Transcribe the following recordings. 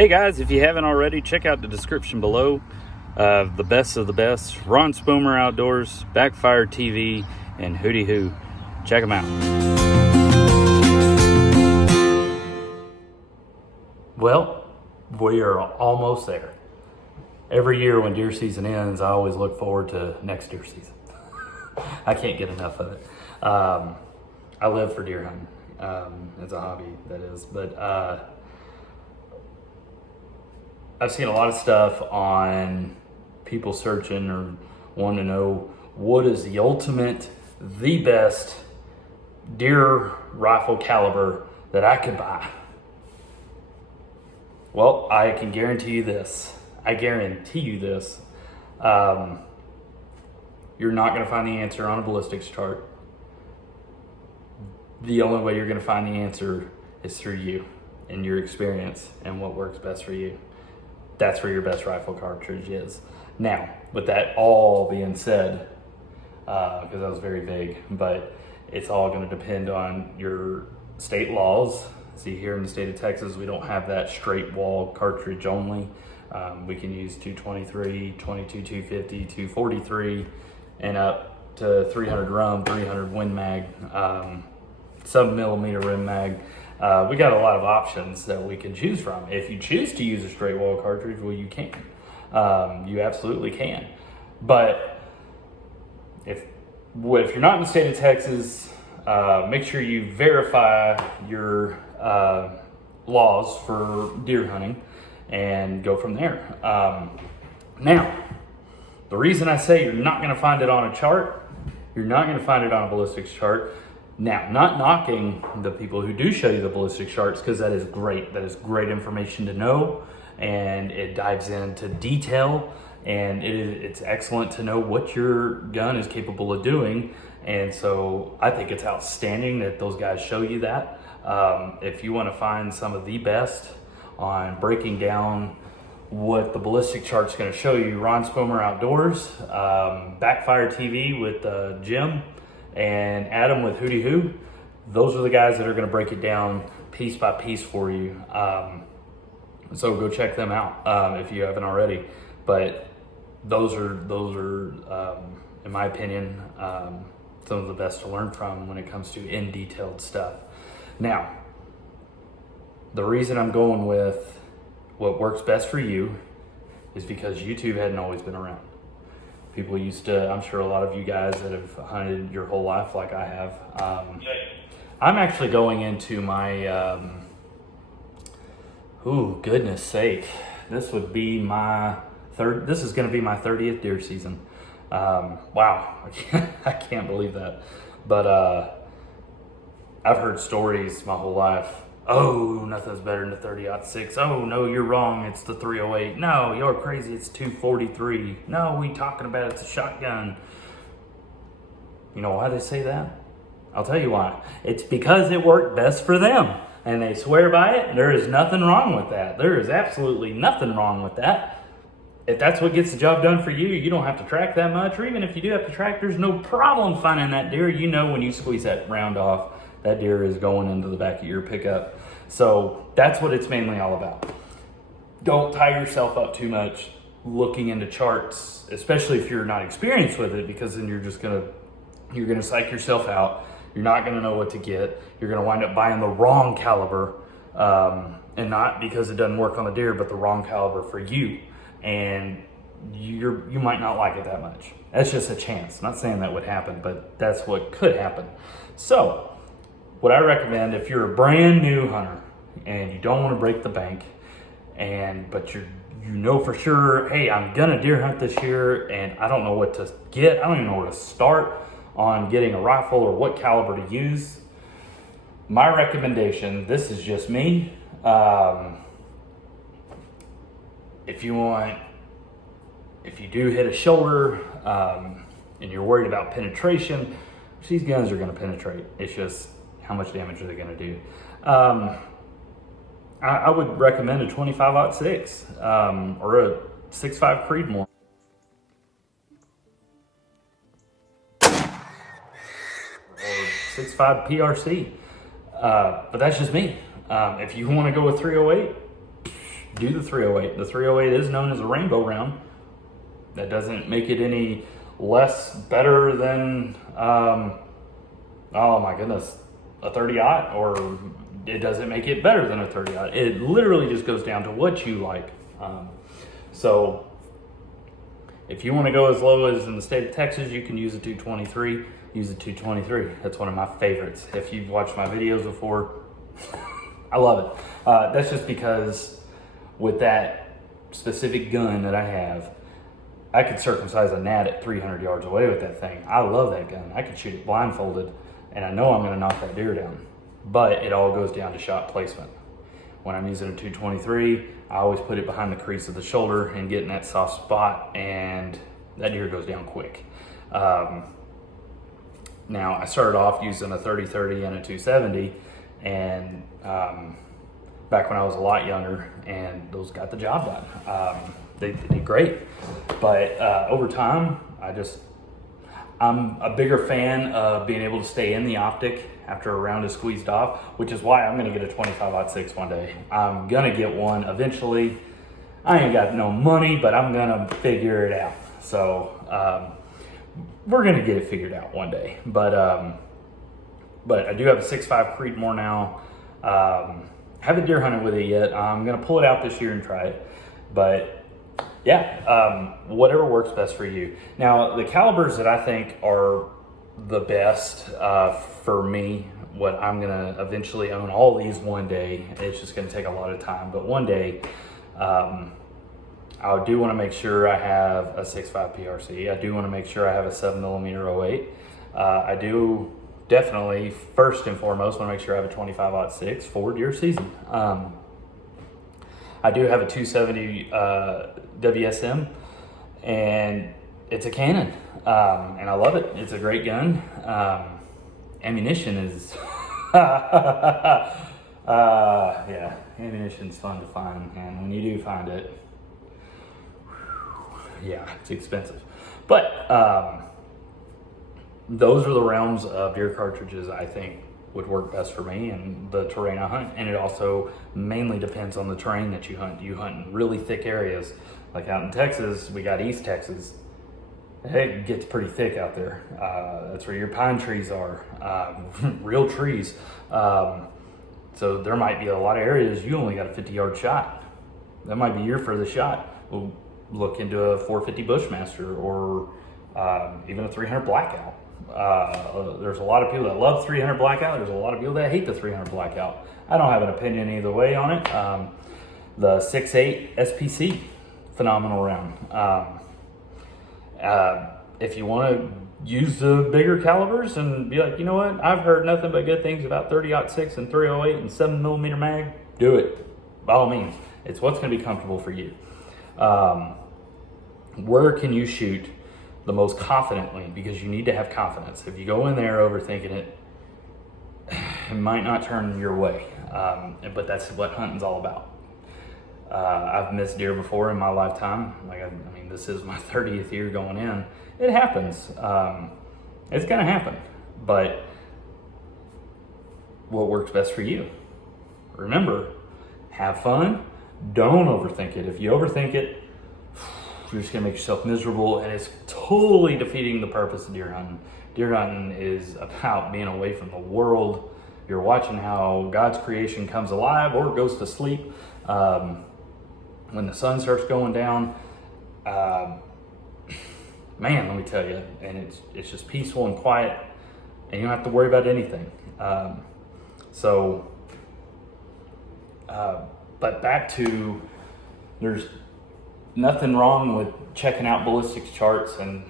Hey guys, if you haven't already, check out the description below. The best of the best, Ron Spoomer Outdoors, Backfire TV, and Hootie Hoo. Check them out. Well, we are almost there. Every year when deer season ends, I always look forward to next deer season. I can't get enough of it. I live for deer hunting. It's a hobby, that is. But I've seen a lot of stuff on people searching or wanting to know what is the ultimate, the best deer rifle caliber that I could buy. Well, I can guarantee you this. You're not going to find the answer on a ballistics chart. The only way you're going to find the answer is through you and your experience and what works best for you. That's where your best rifle cartridge is. Now, with that all being said, because that was very vague, but it's all going to depend on your state laws. See, here in the state of Texas, we don't have that straight wall cartridge only. We can use 223, 22, 250, 243, and up to 300 rum, 300 Win Mag, sub-millimeter rim mag. We got a lot of options that we can choose from. If you choose to use a straight wall cartridge, well, you can. You absolutely can. But if you're not in the state of Texas, make sure you verify your laws for deer hunting and go from there. Now, the reason I say you're not going to find it on a chart, you're not going to find it on a ballistics chart. Now, not knocking the people who do show you the ballistic charts, because that is great. That is great information to know, and it dives into detail, and it's excellent to know what your gun is capable of doing. And so I think it's outstanding that those guys show you that. If you want to find some of the best on breaking down what the ballistic chart's going to show you, Ron Spoomer Outdoors, Backfire TV with Jim, and Adam with Hootie Hoo. Those are the guys that are going to break it down piece by piece for you. So go check them out if you haven't already. But those are in my opinion, some of the best to learn from when it comes to in detailed stuff. Now, the reason I'm going with what works best for you is because YouTube hadn't always been around. People used to, I'm sure a lot of you guys that have hunted your whole life like I have. I'm actually going into my, goodness sake. This would be this is going to be my 30th deer season. Wow, I can't believe that. But I've heard stories my whole life. Oh, nothing's better than the 30-06. Oh, no, you're wrong. It's the 308. No, you're crazy. It's 243. No, we talking about it's a shotgun. You know why they say that? I'll tell you why. It's because it worked best for them, and they swear by it. There is nothing wrong with that. There is absolutely nothing wrong with that. If that's what gets the job done for you, you don't have to track that much, or even if you do have to track, there's no problem finding that deer. You know when you squeeze that round off, that deer is going into the back of your pickup. So that's what it's mainly all about. Don't tie yourself up too much looking into charts, especially if you're not experienced with it, because then you're gonna psych yourself out. You're not gonna know what to get. You're gonna wind up buying the wrong caliber, and not because it doesn't work on the deer, but the wrong caliber for you. And you might not like it that much. That's just a chance. Not saying that would happen, but that's what could happen. So what I recommend, if you're a brand new hunter and you don't want to break the bank, but you know for sure, hey, I'm gonna deer hunt this year and I don't know what to get. I don't even know where to start on getting a rifle or what caliber to use. My recommendation, this is just me. If you do hit a shoulder and you're worried about penetration, these guns are going to penetrate. It's just how much damage are they going to do. I would recommend a 25-06 or a 6.5 Creedmoor. Or 6.5 PRC. But that's just me. If you want to go with 308, do the 308. The 308 is known as a rainbow round. That doesn't make it any less better than, oh my goodness, a 30-aught, or it doesn't make it better than a 30-aught. It literally just goes down to what you like. So if you want to go as low as in the state of Texas, you can use a 223. Use a 223. That's one of my favorites. If you've watched my videos before, I love it. That's just because with that specific gun that I have, I could circumcise a gnat at 300 yards away with that thing. I love that gun. I could shoot it blindfolded, and I know I'm going to knock that deer down. But it all goes down to shot placement. When I'm using a 223, I always put it behind the crease of the shoulder and get in that soft spot, and that deer goes down quick. Now, I started off using a 30-30 and a 270, and back when I was a lot younger, and those got the job done. They did great. But over time, I'm a bigger fan of being able to stay in the optic after a round is squeezed off, which is why I'm gonna get a 25-06 one day. I'm gonna get one eventually. I ain't got no money, but I'm gonna figure it out. So we're gonna get it figured out one day. But I do have a 6.5 Creedmoor now. Haven't deer hunted with it yet. I'm gonna pull it out this year and try it. But yeah, whatever works best for you. Now, the calibers that I think are the best for me, what I'm gonna eventually own all these one day. It's just gonna take a lot of time, but one day, I do want to make sure I have a 6.5 PRC. I do want to make sure I have a 7mm 08. I do definitely, first and foremost, want to make sure I have a 25-06 for deer season. I do have a 270 WSM, and it's a Canon, and I love it. It's a great gun. Ammunition is, yeah, ammunition's fun to find, and when you do find it, yeah, it's expensive. But those are the realms of deer cartridges I think would work best for me and the terrain I hunt. And it also mainly depends on the terrain that you hunt. You hunt in really thick areas. Like out in Texas, we got East Texas. It gets pretty thick out there. That's where your pine trees are, real trees. So there might be a lot of areas you only got a 50-yard shot. That might be your furthest shot. We'll look into a 450 Bushmaster or even a 300 Blackout. There's a lot of people that love 300 Blackout. There's a lot of people that hate the 300 Blackout. I don't have an opinion either way on it. The 6.8 SPC, phenomenal round. If you want to use the bigger calibers and be like, you know what, I've heard nothing but good things about 30-06 and 308 and 7mm mag, do it. By all means, it's what's going to be comfortable for you. Where can you shoot the most confidently? Because you need to have confidence. If you go in there overthinking it, it might not turn your way. But that's what hunting's all about. I've missed deer before in my lifetime. Like, I mean, this is my 30th year going in. It happens. It's gonna happen. But what works best for you? Remember, have fun. Don't overthink it. If you overthink it, you're just gonna make yourself miserable, and it's totally defeating the purpose of deer hunting. Deer hunting is about being away from the world. You're watching how God's creation comes alive or goes to sleep. When the sun starts going down, man, let me tell you, and it's just peaceful and quiet, and you don't have to worry about anything. But back to, there's nothing wrong with checking out ballistics charts and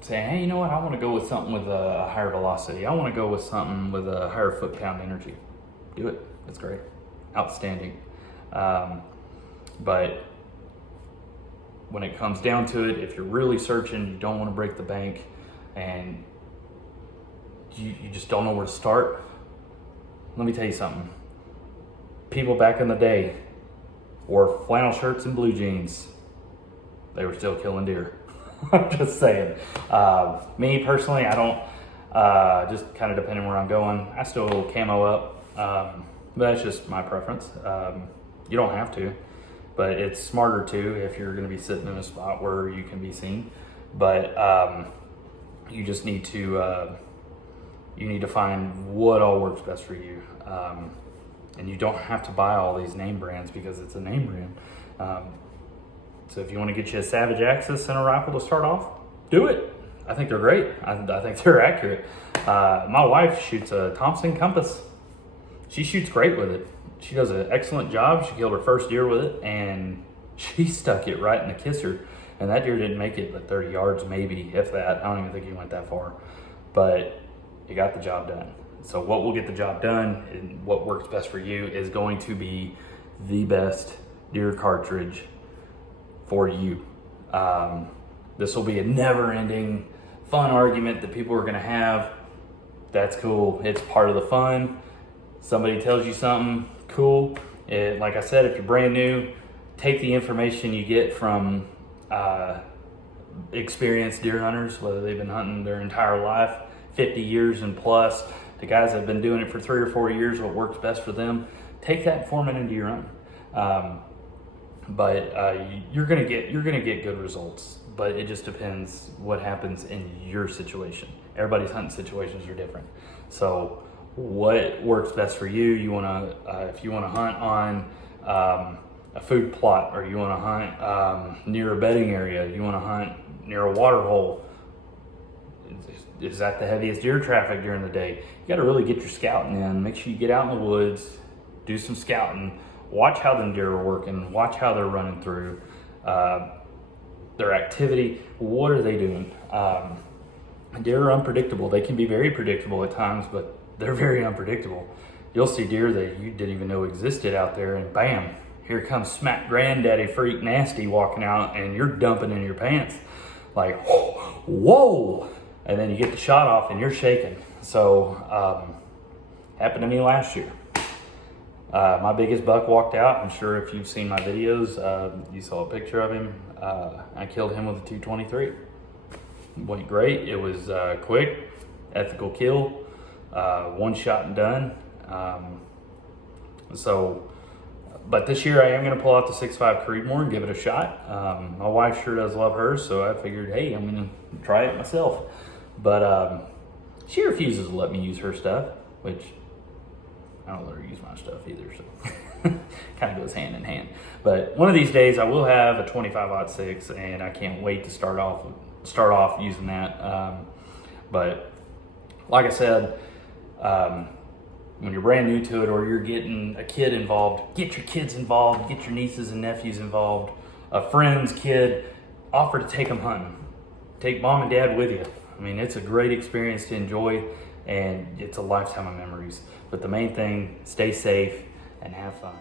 saying, hey, you know what, I want to go with something with a higher velocity. I want to go with something with a higher foot-pound energy. Do it. That's great. Outstanding. But when it comes down to it, if you're really searching, you don't want to break the bank, and you just don't know where to start, let me tell you something. People back in the day wore flannel shirts and blue jeans. They were still killing deer. I'm just saying. Me personally, I don't, just kind of depending where I'm going, I still camo up, but that's just my preference. You don't have to, but it's smarter to if you're going to be sitting in a spot where you can be seen. But you just need to find what all works best for you. And you don't have to buy all these name brands because it's a name brand. So if you want to get you a Savage Axis and a rifle to start off, do it. I think they're great. I think they're accurate. My wife shoots a Thompson Compass. She shoots great with it. She does an excellent job. She killed her first deer with it, and she stuck it right in the kisser. And that deer didn't make it but 30 yards, maybe, if that. I don't even think he went that far. But it got the job done. So what will get the job done and what works best for you is going to be the best deer cartridge for you. This will be a never-ending fun argument that people are going to have. That's cool. It's part of the fun. Somebody tells you something cool. Like I said, if you're brand new, take the information you get from experienced deer hunters, whether they've been hunting their entire life, 50 years and plus, the guys that have been doing it for 3 or 4 years, what works best for them. Take that and form it into your own. But you're gonna get good results. But it just depends what happens in your situation. Everybody's hunting situations are different. So what works best for you? You wanna if you wanna hunt on a food plot, or you wanna hunt near a bedding area, you wanna hunt near a water hole. Is that the heaviest deer traffic during the day? You got to really get your scouting in. Make sure you get out in the woods, do some scouting, watch how them deer are working, watch how they're running through their activity. What are they doing? Deer are unpredictable. They can be very predictable at times, but they're very unpredictable. You'll see deer that you didn't even know existed out there, and bam, here comes smack granddaddy freak nasty walking out, and you're dumping in your pants. Like, whoa! And then you get the shot off and you're shaking. So, happened to me last year. My biggest buck walked out. I'm sure if you've seen my videos, you saw a picture of him. I killed him with a 223. Went great. It was quick, ethical kill, one shot and done. But this year I am going to pull out the 6.5 Creedmoor and give it a shot. My wife sure does love hers, so I figured, hey, I'm going to try it myself. But she refuses to let me use her stuff, which I don't let her use my stuff either, so kind of goes hand in hand. But one of these days I will have a 25-06, and I can't wait to start off using that. But like I said, when you're brand new to it, or you're getting a kid involved, get your kids involved, get your nieces and nephews involved, a friend's kid, offer to take them hunting. Take mom and dad with you. I mean, it's a great experience to enjoy, and it's a lifetime of memories. But the main thing, stay safe and have fun.